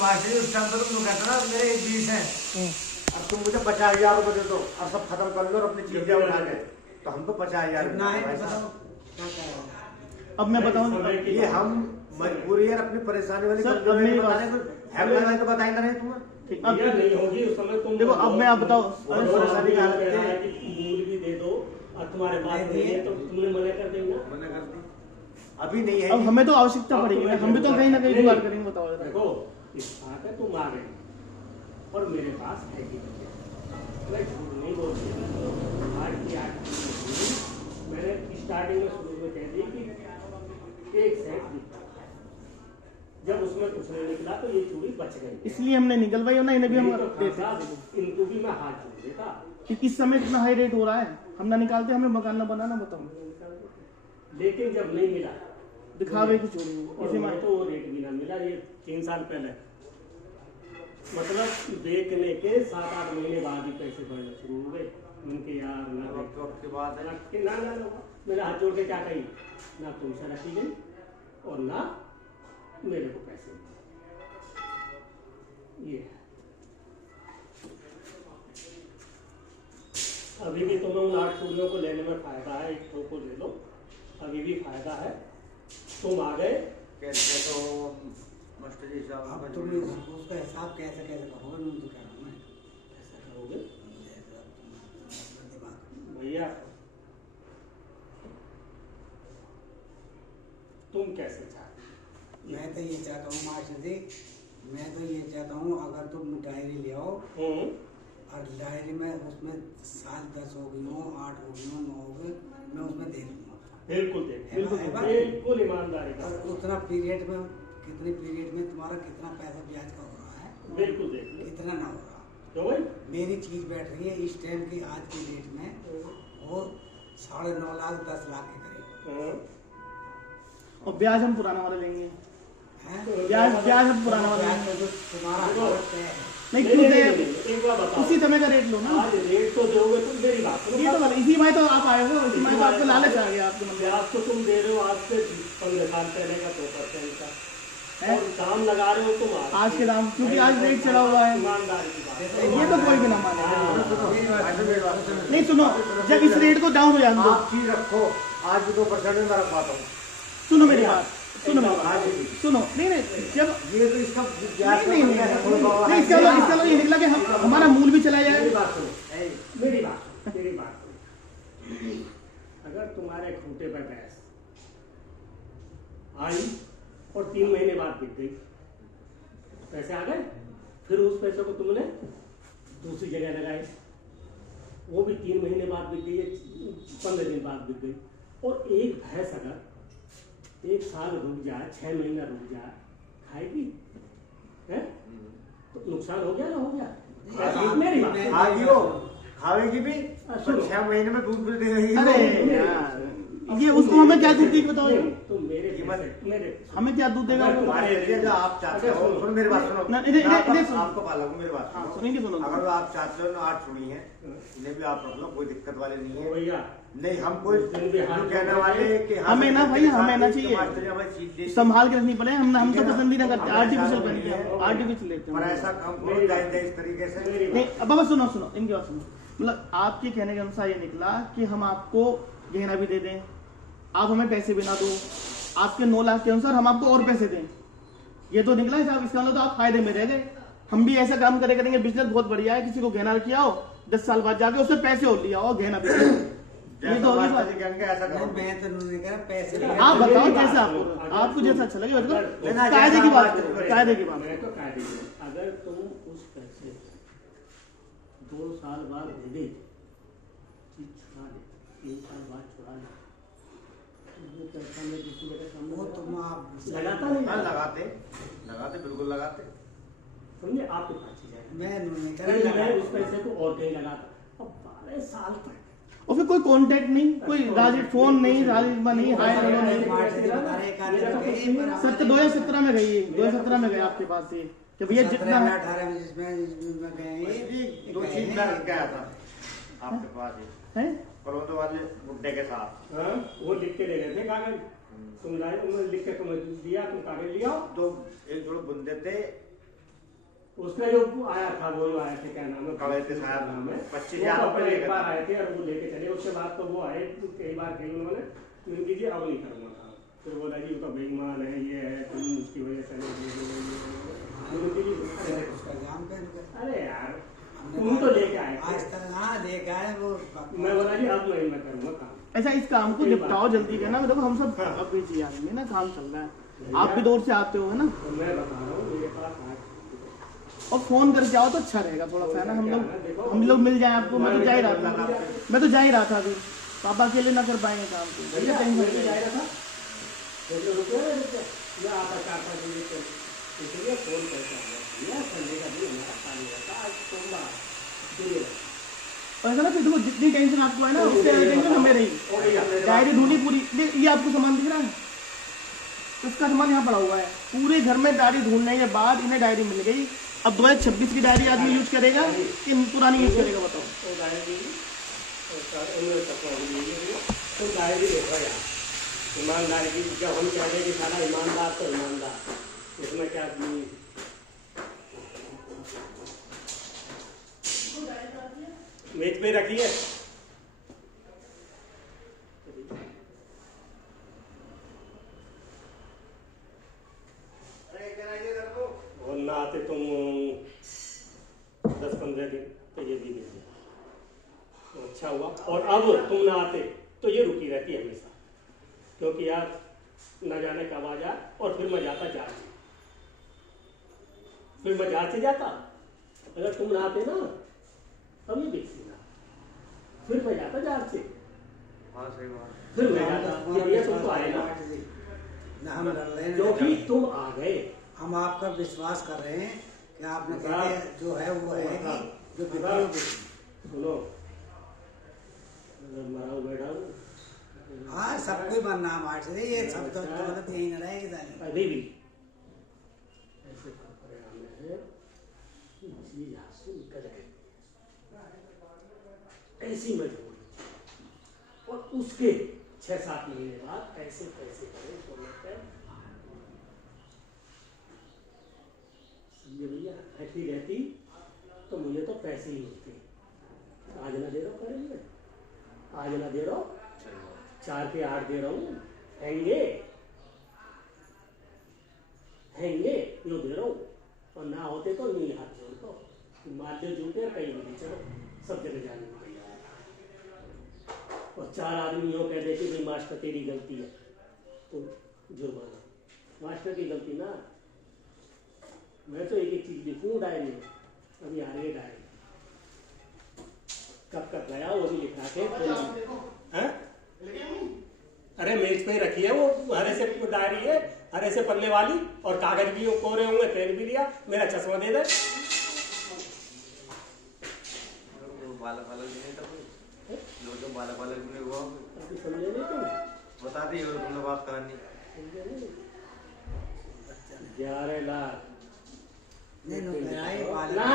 Master जी उस time पर तुम कहते ना मेरे 20 हैं, अब तुम मुझे 50,000 रुपए दे दो और सब खत्म कर लो और अपनी चीजें उठा के, तो हमको 50,000 ना है बताओ क्या अब मैं बताऊँ, ये हम मजबूरी है अपनी परेशानी वाली सर, कमजोरी मेरी बताने को हेल्पलाइन तो बताएंगे नहीं तुम्हें। अब नहीं होगी उस समय तुम देखो, अब मैं आप बताओ, अरे परेशानी की हालत है कि मूल भी दे दो और तुम्हारे पास नहीं है तो तुमने मना कर देंगे ना। मना कर दी, अभी नहीं है। अब हमें तो आवश्यकता पड़ेगी ना, हम भी तो कहीं ना कहीं जुगाड़ करेंगे। बताओ देखो इस बात है तुम आ गए और मेरे पास है कि मैं झूठ नहीं बोलती, आज की मैंने स्टार्टिंग में शुरू में कह दी कि एक सेट दिखता, जब उसमें कुछ नहीं निकला तो ये चूड़ी बच गई, इसलिए हमने निकलवाई ना, इन्हें भी हम तो देते इनको भी मैं हाथ जोड़ देता कि किस समय इतना हाई रेट हो रहा है, हम ना निकालते, हमें मकान ना बनाना। बताओ, लेकिन जब नहीं मिला दिखावे की चोरी और इसे मुझे तो वो रेट भी ना मिला। ये 3 साल पहले, मतलब देखने के 7-8 महीने बाद ही पैसे बढ़ना शुरू हो गए उनके। यार ना वक्त की बात है कि ना मैंने हाथ जोड़ के क्या कही, ना तुमसे रखी गई और ना मेरे को पैसे ये है। अभी भी तुम्हें उन 8 चूड़ियों को लेने में फायदा है, एक को ले लो, अभी भी फायदा है। तुम आ गए कैसे तो मास्टर जी साहब, अब तुम उसका हिसाब कैसे कैसे करोगे, मैं तो कह रहा हूँ मैं कैसा करोगे भैया, तुम कैसे चाहते? मैं तो ये चाहता हूँ मास्टर जी, मैं तो ये चाहता हूँ अगर तुम डायरी ले आओ और डायरी में उसमें 7, 10 हो गई हो, 8 हो गई हो, 9 हो गई, मैं उसमें दे दूंगा। बिल्कुल ईमानदारी का। और उतना पीरियड में, कितने पीरियड में तुम्हारा कितना पैसा ब्याज का हो रहा है, बिल्कुल देख लो कितना ना हो रहा। तो भाई मेरी चीज बैठ रही है इस टाइम की आज की डेट में वो 9.5 लाख 10 लाख के करीब, और ब्याज हम पुराना वाला लेंगे, हैं? ब्याज हम पुराना वाला ब्याज लेंगे। तो तुम्हारा हालत है। नहीं क्यों दे, एक बार बताओ, उसी समय का रेट लो ना। आज रेट तो दोगे तुम, मेरी बात सुनो। ये तो इसी में तो आप आए हो, इसी में तो आपको लालच आ गया आपके मन में। ब्याज तो तुम दे रहे हो आज से 15 साल पहले का 2% का, और दाम लगा रहे हो तुम आज के दाम, क्योंकि आज रेट चला हुआ है, ईमानदारी की बात है। ये तो कोई भी ना माने। नहीं नहीं सुनो, जब इस रेट को डाउन हो जाए दो, आप चीज रखो, आज भी 2% में मैं रखवाता हूँ। सुनो मेरी बात, सुनो मेरी बात, सुनो। नहीं जब ये तो इसका नहीं इसका ये निकला कि हमारा मूल भी चला जाए। मेरी बात सुनो, मेरी बात सुनो। अगर तुम्हारे खूटे पर भैंस आई और 3 महीने बाद बिक गई, पैसे आ गए, फिर उस पैसे को तुमने दूसरी जगह लगाए, वो भी 3 महीने बाद बिक गई, 15 दिन बाद बिक गई, और एक भैंस अगर 1 साल रुक जाए, 6 महीना रुक जाए, खाएगी है तो नुकसान हो गया ना, हो गया। मेरी बात खाएगी वो, खाएगी भी, तो 6 महीने में दूध भी दे रही है। अरे यार, ये उसको हमें क्या दूध देगी बताओ? तो मेरे हमें क्या दूध देगा? तुम्हारे लिए जो आप चाहते हो, सुनो मेरी बात सुनो, ना, आपको पाला मेरी बात सुनो। अगर आप चाहते हो ना 8 चूड़ी हैं, इन्हें भी आप रख लो, कोई दिक्कत वाली नहीं है भैया। नहीं हम कोई कहने वाले कि हमें ना भाई, हमें ना चाहिए, चाहिए संभाल के रखनी पड़े। हम तो पसंद ही ना करते, आर्टिफिशियल पहनते, आर्टिफिशियल लेते पर हैं। ऐसा कम करो जाए इस तरीके से। नहीं अब बाबा सुनो, इनकी बात सुनो। मतलब आपके कहने के अनुसार ये निकला कि हम आपको गहना भी दे दें, आप हमें पैसे भी ना दो, आपके 9 लाख के अनुसार हम आपको और पैसे दें, ये तो निकला है साहब। इसका मतलब तो आप फायदे में रह गए। हम भी ऐसा काम करेंगे, बिजनेस बहुत बढ़िया है, किसी को गहना किया हो, 10 साल बाद जाके उससे पैसे और लिया हो, गहना भी ये तो होगी बात। ऐसा करो। मैं तो नहीं कह रहा पैसे, आप बताओ कैसे आपको जैसा अच्छा लगे, बताओ। कायदे की बात करो, कायदे की बात। मैं तो कायदे की, अगर तुम उस पैसे 2 साल बाद दे दे, चीज छुड़ा ले, 3 साल बाद छुड़ा ले, वो पैसा मैं दूसरी जगह काम वो तुम आप लगाता नहीं। हाँ, लगाते बिल्कुल लगाते, समझे? आपके पास चीज है, मैं नहीं कह मैं रहा उस पैसे को और कहीं लगाता। अब 12 साल तक और फिर कोई कांटेक्ट नहीं, कोई फोन नहीं, राजमा नहीं, हाय हेलो नहीं। सत्य 2017 में गई, 2017 में गए आपके पास से कि भैया जितना है 18 में गए, 2 चीज मैं रख गया था आपके पास है करोदो वाले गुड्डे के साथ। हाँ, वो लिख के दे गए थे कागज, तुम लाए, उन्होंने लिख के तुम्हें दिया, तुम कागज लिया। तो एक जोड़ बुंदे थे उसका जो आया था वो जो आए थे क्या नाम है कवैते साहब नाम है 25,000 वो तो रुपए एक बार आए थे और वो लेके चले उसके बाद तो वो आए कई बार कही उन्होंने मैंने कीजिए अब नहीं करूँगा काम फिर बोला जी वो तो बेईमान है ये है तुम उसकी वजह से उसका जाम पहन कर अरे यार तुम तो लेके आए थे। आज तक हाँ लेके आए वो मैं बोला जी अब नहीं मैं करूँगा काम अच्छा इस काम को निपटाओ जल्दी करना देखो हम सब हाँ। अब बिजी आदमी ना काम चल रहा है आप भी दूर से आते हो है ना तो मैं बता रहा हूँ मेरे पास आज और फोन करके आओ तो अच्छा रहेगा थोड़ा सा है ना हम लोग मिल जाए आपको मैं तो जा ही रहा था मैं तो जा ही रहा था अभी पापा अकेले ना कर पाएंगे काम को भैया टेंशन मैं भी नहीं। जाएगा था तो रुपये ना रुपये या आता 4-5 बजे तक इसलिए फोन करके आया भैया संडे का दिन हमारा खाली रहता आज सोमवार इसलिए और ऐसा ना कि देखो जितनी टेंशन आपको है ना उससे ज्यादा टेंशन हमें रही डायरी ढूंढी पूरी ये आपको सामान दिख रहा है इसका सामान यहाँ पड़ा हुआ है पूरे घर में डायरी ढूंढने के बाद इन्हें डायरी मिल गई अब 2026 की डायरी आदमी यूज करेगा कि पुरानी यूज करेगा बताओ तो डायरी तो डायरी देखो यार ईमानदारी की जब हम कह रहे कि सारा ईमानदार तो ईमानदार इसमें क्या मेज पे रखी है और ना आते तुम 10-15 दिन तो ये भी नहीं तो अच्छा हुआ और अब तुम ना आते तो ये रुकी रहती है हमेशा क्योंकि यार न जाने कब आ जाए और फिर मैं जाता जहाज से फिर मैं जहाज से जाता अगर तुम ना आते ना तब ये बेचती ना फिर मैं जाता जहाज से हाँ सही बात फिर मैं जाता ये भैया तुम तो आए ना ना हम लड़ रहे हैं क्योंकि तुम आ गए हम आपका विश्वास कर रहे हैं कि आपने हाँ। कहते जो है वो है हाँ। जो बिक्री हाँ। हो बिक्री। सुनो अगर मरा हूँ बैठा हूँ हाँ सब कोई बनना हमारे से ये सब तो दौलत यही न रहेगी साली अभी भी ऐसे परिणाम है कि चीज हाथ से निकल गई ऐसी मजबूरी और उसके 6-7 महीने बाद कैसे पैसे करें सोने पे समझे भैया ऐसी रहती तो मुझे तो पैसे ही मिलते आज ना दे रहा हूँ करेंगे आज ना दे रहा हूँ 4 पे 8 दे रहा हूँ हैंगे यूँ दे रहा हूँ और ना होते तो नहीं हाथ जोड़ तो मार दे जूते कहीं भी चलो सब जगह जाने को तैयार है और 4 आदमी यूँ कह देते भाई मास्टर तेरी गलती है तो जुर्माना मास्टर की गलती ना मैं तो एक चीज लिखूँ डायरी में अभी आ रही है डायरी कब गया वो भी लिखा के हैं अरे मेज पे रखी है वो हरे से डायरी है हरे से पन्ने वाली और कागज भी कोरे होंगे पेन भी लिया मेरा चश्मा दे दे बालक वालक भी नहीं था कोई जो बालक वालक भी नहीं हुआ अभी समझे नहीं तुम बता दी तुमने बात करनी समझे नहीं 11 लाख नहीं नो कराए ना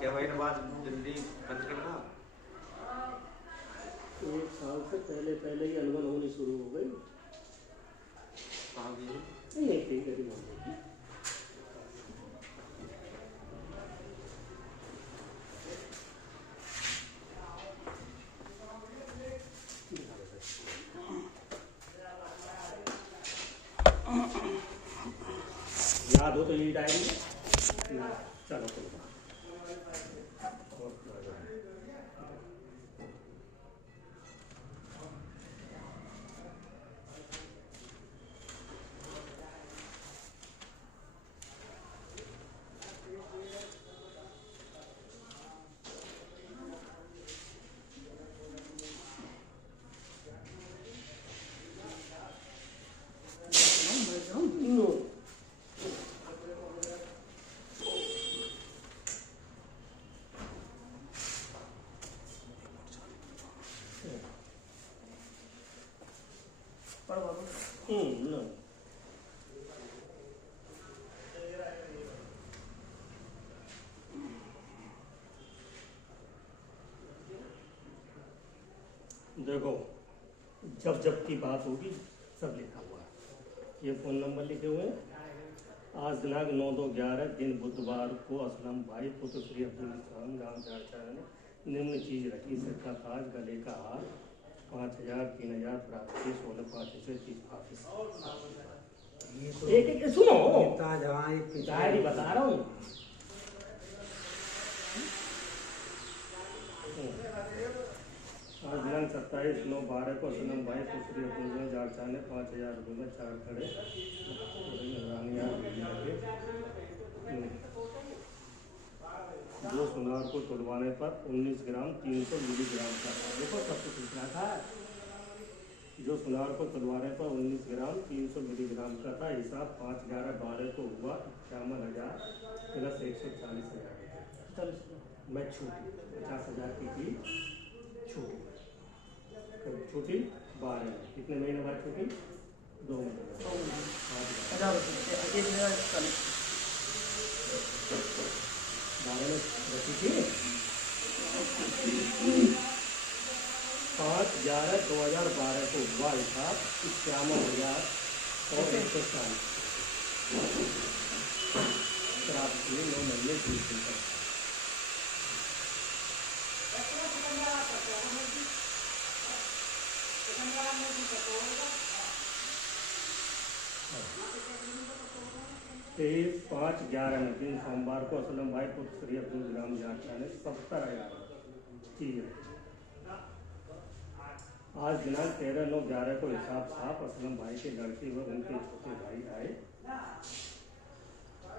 क्या महीने बाद दिल्ली बंद करना 1 साल से पहले ही अनबन होनी शुरू हो गई कहाँ भी नहीं ठीक है याद हो तो यही डायरी ना चलो चलो No. देखो जब जब की बात होगी सब लिखा हुआ है ये फोन नंबर लिखे हुए हैं आज दिनांक 9/2/11 दिन बुधवार को असलम भाई पुत्र श्री अब्दुल इस्लाम गाँव झारखंड ने निम्न चीज रखी सिर का ताज गले का हार 5,000 3,000 प्राप्ति 16 5 से 30 ये तो एक एक सुनो ताज, हाँ, ये पीछे- डायरी बता रहा हूँ। आज दिनांक 27/9/12 को असलम भाई पुत्री अब्दुल झारखंड ने 5,000 रुपये में 4 खड़े जो सुनार को तुलवाने पर 19 ग्राम 300 मिलीग्राम का था। देखो सब कुछ लिखा था। जो सुनार को तुलवाने पर 19 ग्राम 300 मिलीग्राम का था। हिसाब 5/11/12 को हुआ 51,000 प्लस 140,000। मैं छूटी 50,000 की थी छूटी। छुट्टी 12 कितने महीने बाद छुट्टी 2 महीने 1000 रुपये 1,40 12 में रखी थी 5/11/2012 को हुआ हिसाब 51,000 और 140 प्राप्त हुई 9 महीने 30 दिन तक। तेईस 5/11 में दिन सोमवार को असलम भाई पुत्र श्री अब्दुल ग्राम झारखंड ने 70,000 ठीक है। आज दिनांक 13/9/11 को हिसाब साफ असलम भाई के लड़के व उनके छोटे भाई आए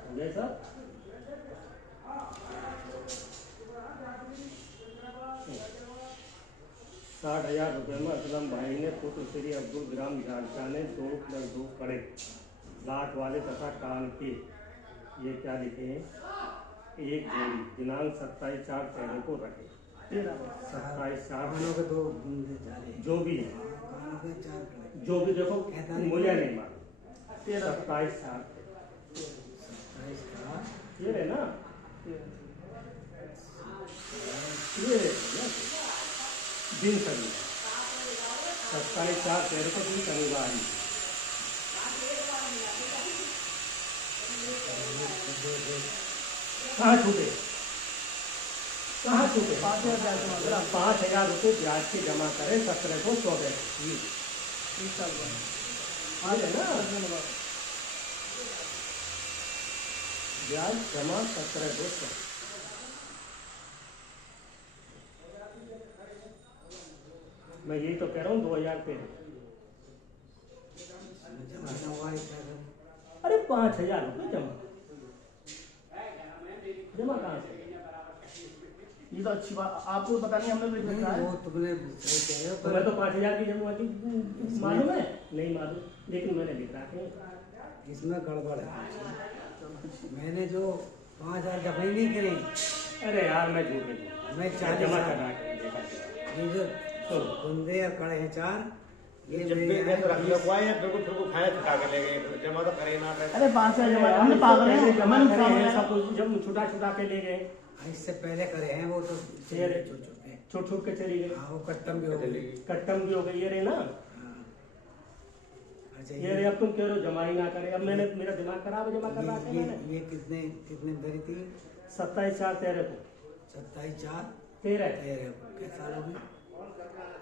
हो गए सर। 60,000 रुपये में असलम भाई ने पुत्र श्री अब्दुल ग्राम झारखंड ने 2 + 2 कड़े लाट वाले तथा कान के ये क्या लिखे हैं एक जोड़ी दिनांक 27/4/13 को रखे 27/4 के 2 बूंदे डाले, जो भी है कानों के 4 खड़े। जो भी देखो मुझे नहीं मालूम 27/4 27 का ये है ना ये दिन शनि 27/4/13 को दिन शनिवार ही। कहाँ छूटे 5,000 रुपये ब्याज के जमा करें 17 को 14 ब्याज जमा 17 को 14। मैं यही तो कह रहा हूँ 2,000 पे जमा हुआ है क्या करें? अरे 5,000 रुपये जमा जमा कहाँ से ये तो अच्छी बात आपको पता नहीं हमने लिख रखा नहीं, है। वो तुमने सही कह रहे हो, तो मैं तो 5,000 की जमा की मालूम है नहीं मालूम लेकिन मैंने लिख रखा है। इसमें गड़बड़ है। मैंने जो 5,000 जमा ही नहीं करे, अरे यार मैं झूठ नहीं मैं बोल 40 जमा हजार कर रहा है ये जो बंदे और कड़े हैं 4 ये जब भी मेरे तो रख लो कोई है बिल्कुल फिर खाए उठा के ले गए जमा तो करे ना करे। अरे 5,000 जमा हमने पागल है जमा हमने करे हैं सामने सब कुछ जब छुटा के ले गए इससे पहले करे हैं वो तो शेर है। छोटे छुट के चली गई हाँ वो कट्टम भी हो गई। कट्टम भी हो गई ये रे ना हाँ। अच्छा ये रे अब तुम कह रहे हो जमा ही ना करे अब मैंने मेरा दिमाग खराब है जमा कर रहा है मैंने ये कितने भरी थी 27/4/13 को 27/4 13 कितने साल हो गए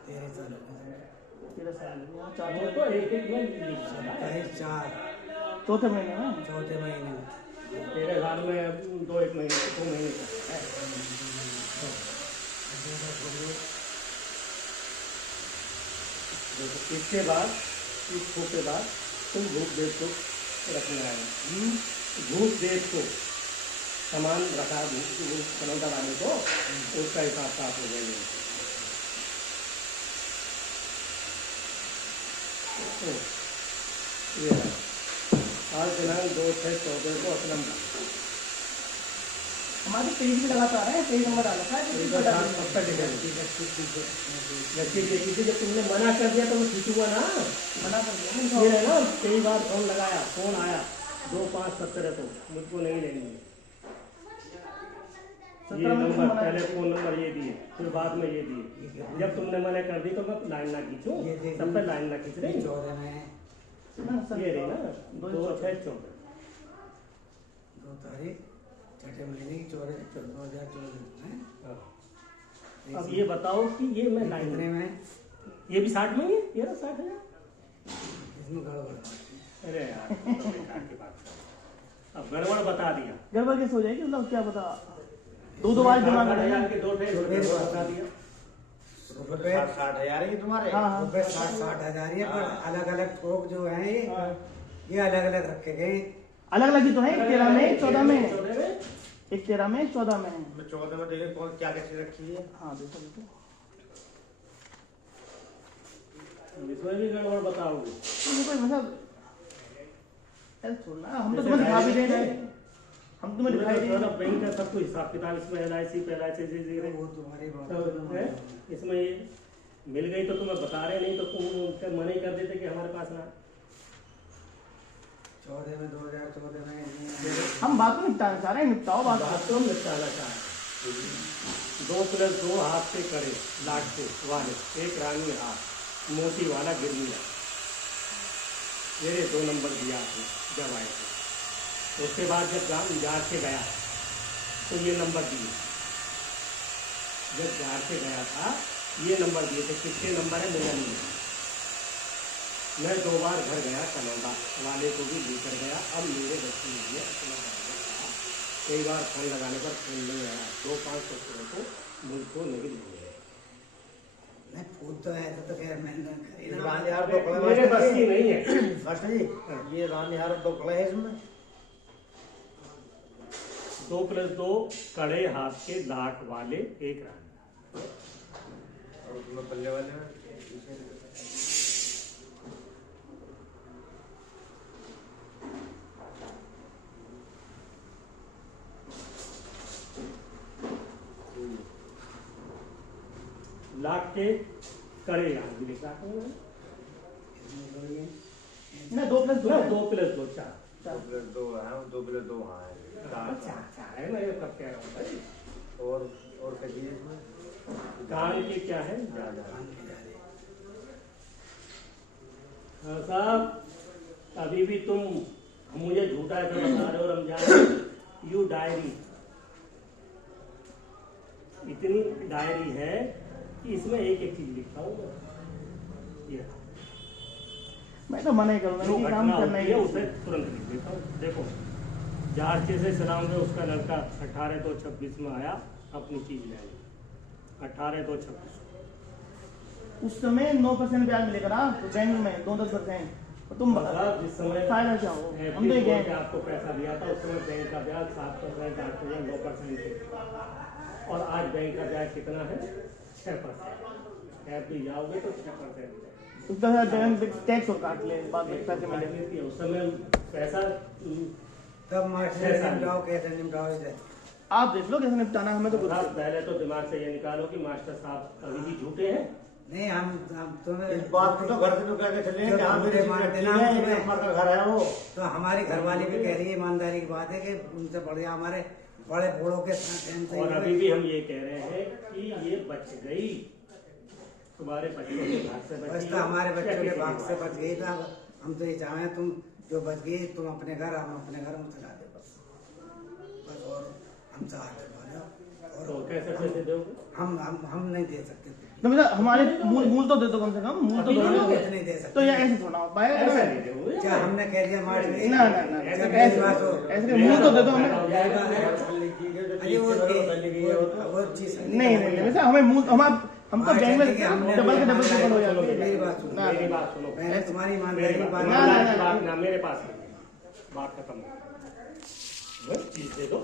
13 साल हो गए 13 साल वो तो एक में लिख रहा है। 27/4 चौथे महीने में चौथे महीने में 13 साल में 2 महीने का है। देखो इसके बाद इस खो के बाद तुम भूख देख को रखने आए भूख देख को सामान रखा भूख सिलेंडर आने को उसका हिसाब साफ हो जाएगा। ये रहा। आज दिनांक 2/6/14 को असलम हमारे पेज भी लगातार है पेज नंबर डाला था कब तक देखी थी जब तुमने मना कर दिया तो मैं खींचूंगा ना मना कर दिया ये है ना कई बार फोन लगाया फोन आया 2/5/17 को मुझको नहीं लेनी है। ये नंबर पहले फोन नंबर ये दिए फिर बाद में ये दिए जब तुमने मना कर दी तो मैं लाइन ना खींचूं तब तक लाइन ना खींच रही 14 में ये रही ना 2/6/14 तारीख छठे महीने की 2014 में। हाँ। अब ये बताओ कि ये मैं लाइन कितने में? ये भी 60 में ही है, ये रहा 60,000। इसमें गड़बड़। अरे यार तो बेकार की बात है। अब गड़बड़ बता दिया। गड़बड़ कैसे हो जाएगी, मतलब क्या पता, दो बार जमा करेंगे। के 2 थे, बता दिया। रुपए 60,000 है तुम्हारे। हाँ हाँ रुपए 60,000 ही है, पर अलग अलग थोक जो है ये अलग अलग रखे गए। अलग अलग ही तो है, 13 में 14 में, 14 में? एक 13 में 14 में है। मैं 14 में देखिए कौन क्या कैसे रखी है। हाँ देखो देखो, इसमें भी गड़बड़ बताओगे। देखो मतलब ऐसे छोड़ना, हम तो तुम्हें दिखा भी दे रहे हैं, हम तुम्हें दिखाई दे रहे हैं। बैंक का सब कुछ हिसाब किताब इसमें LIC पे LIC वो तुम्हारी बात है। इसमें ये मिल गई तो तुम्हें बता रहे, नहीं तो तुम मना ही कर देते कि हमारे पास ना। 14 में 2014 में हम बात को निपटाना चाह रहे हैं, निपटाओ बात को। बात तो हम निपटाना चाह रहे हैं। 2+2 हाथ से करे लाट से वाले, एक रानी हाथ मोती वाला गिरमिया, ये 2 नंबर दिया आपने जब आए थे। उसके बाद जब जार से गया तो ये नंबर दिए, जब जार से गया था ये नंबर दिए थे। कितने नंबर है मुझे नहीं पता। मैं 2 बार घर गया, कनौदा वाले को भी लेकर गया। अब मेरे बच्चे ने अपना ड्राइवर था, कई बार फोन लगाने पर फोन नहीं आया। 2-5 रुपये को मुझको नहीं दिए। नहीं फूल तो ऐसा तो खैर मैंने खरीदा। रानी हार तो मेरे बस की नहीं है। मास्टर जी ये रानी हार तो कड़े है इसमें। 2+2 कड़े हाथ के लाख वाले एक रानी। और उसमें पल्ले वाले में लाख के कड़े यार भी लिखा है ना 2+2 ना। है। 2+2 4 2+2 है, 2+2 हाँ है। चार है ना, ये कब कह रहा हूँ भाई। और कहिए इसमें कान के क्या है ज्यादा। हाँ साहब, अभी भी तुम मुझे झूठा ऐसा बता रहे हो रमजान। यू डायरी, इतनी डायरी है कि इसमें एक एक चीज लिखता हूँ मैं। ये मैं तो मना ही करूंगा, जो ये काम घटना करना होती ही है उसे तुरंत लिख देता हूँ। देखो, जहाज से सलाम में उसका लड़का 18/2/26 में आया अपनी चीज लेने। 18/2/26 उस समय 9% ब्याज मिलेगा ना बैंक में, 2-10%। और तुम मतलब जिस समय फायदा चाहो, हम तो FD गए बोल के आपको पैसा दिया था उस समय बैंक का ब्याज 7%, 8%, 9% थे। और आज बैंक का ब्याज कितना है? 6%। FD जाओगे तो 6%। उसका बैंक टैक्स और काट ले, बाद में पैसे मिलेंगे। उस समय पैसा तब मास्टर निपटाओ कैसे निपटाओ इसे। आप देख लो कैसे निपटाना, हमें तो कुछ साहब, पहले तो दिमाग से ये निकालो कि मास्टर साहब अभी भी झूठे हैं। नहीं हम तुम्हें इस बात को तो घर से तो कहकर चले हैं कि हाँ मेरे मानते चीज़ ना रखी है, तुम्हें। एक नंबर का घर है वो। तो हमारी घरवाली भी कह रही है, ईमानदारी की बात है कि उनसे बढ़िया हमारे बड़े बूढ़ों के साथ और अभी भी हम ये कह रहे हैं कि ये बच गई, तुम्हारे बच्चों के भाग से बच बस गई। तो हमारे बच्चों क्या के कहते भाग हो? से बच गई। तो अब हम तो ये चाहें तुम जो बच गई तुम अपने घर, हम अपने घर में चला दे बस। और हमसे हाथ लगा लो। तो और कैसे पैसे दोगे? हम नहीं दे सकते। तो मतलब हमारे मूल तो दे दो, कम से कम मूल तो दो। अभी हम नहीं कुछ नहीं दे तो सकते। ये ऐसे थोड़ा हो पाएगा। ऐसा नहीं दोगे। क्या हमने कह दिया मार ना ना ना, ऐसे जब ऐसे मेरी बात हो ऐसे मूल तो दे दो हमें। अरे वो चीज नहीं नहीं, वैसे हमें मूल हम तो बैंक में डबल के डबल ट्रिपल हो जाते हैं। मेरी बात सुनो। ना, मेरी बात सुनो। मैंने तुम्हारी ईमानदारी मेरी की बात बात ना, ना, ईमानदारी की ना, बात ना मेरे पास है। बात खत्म। चीज दे दो।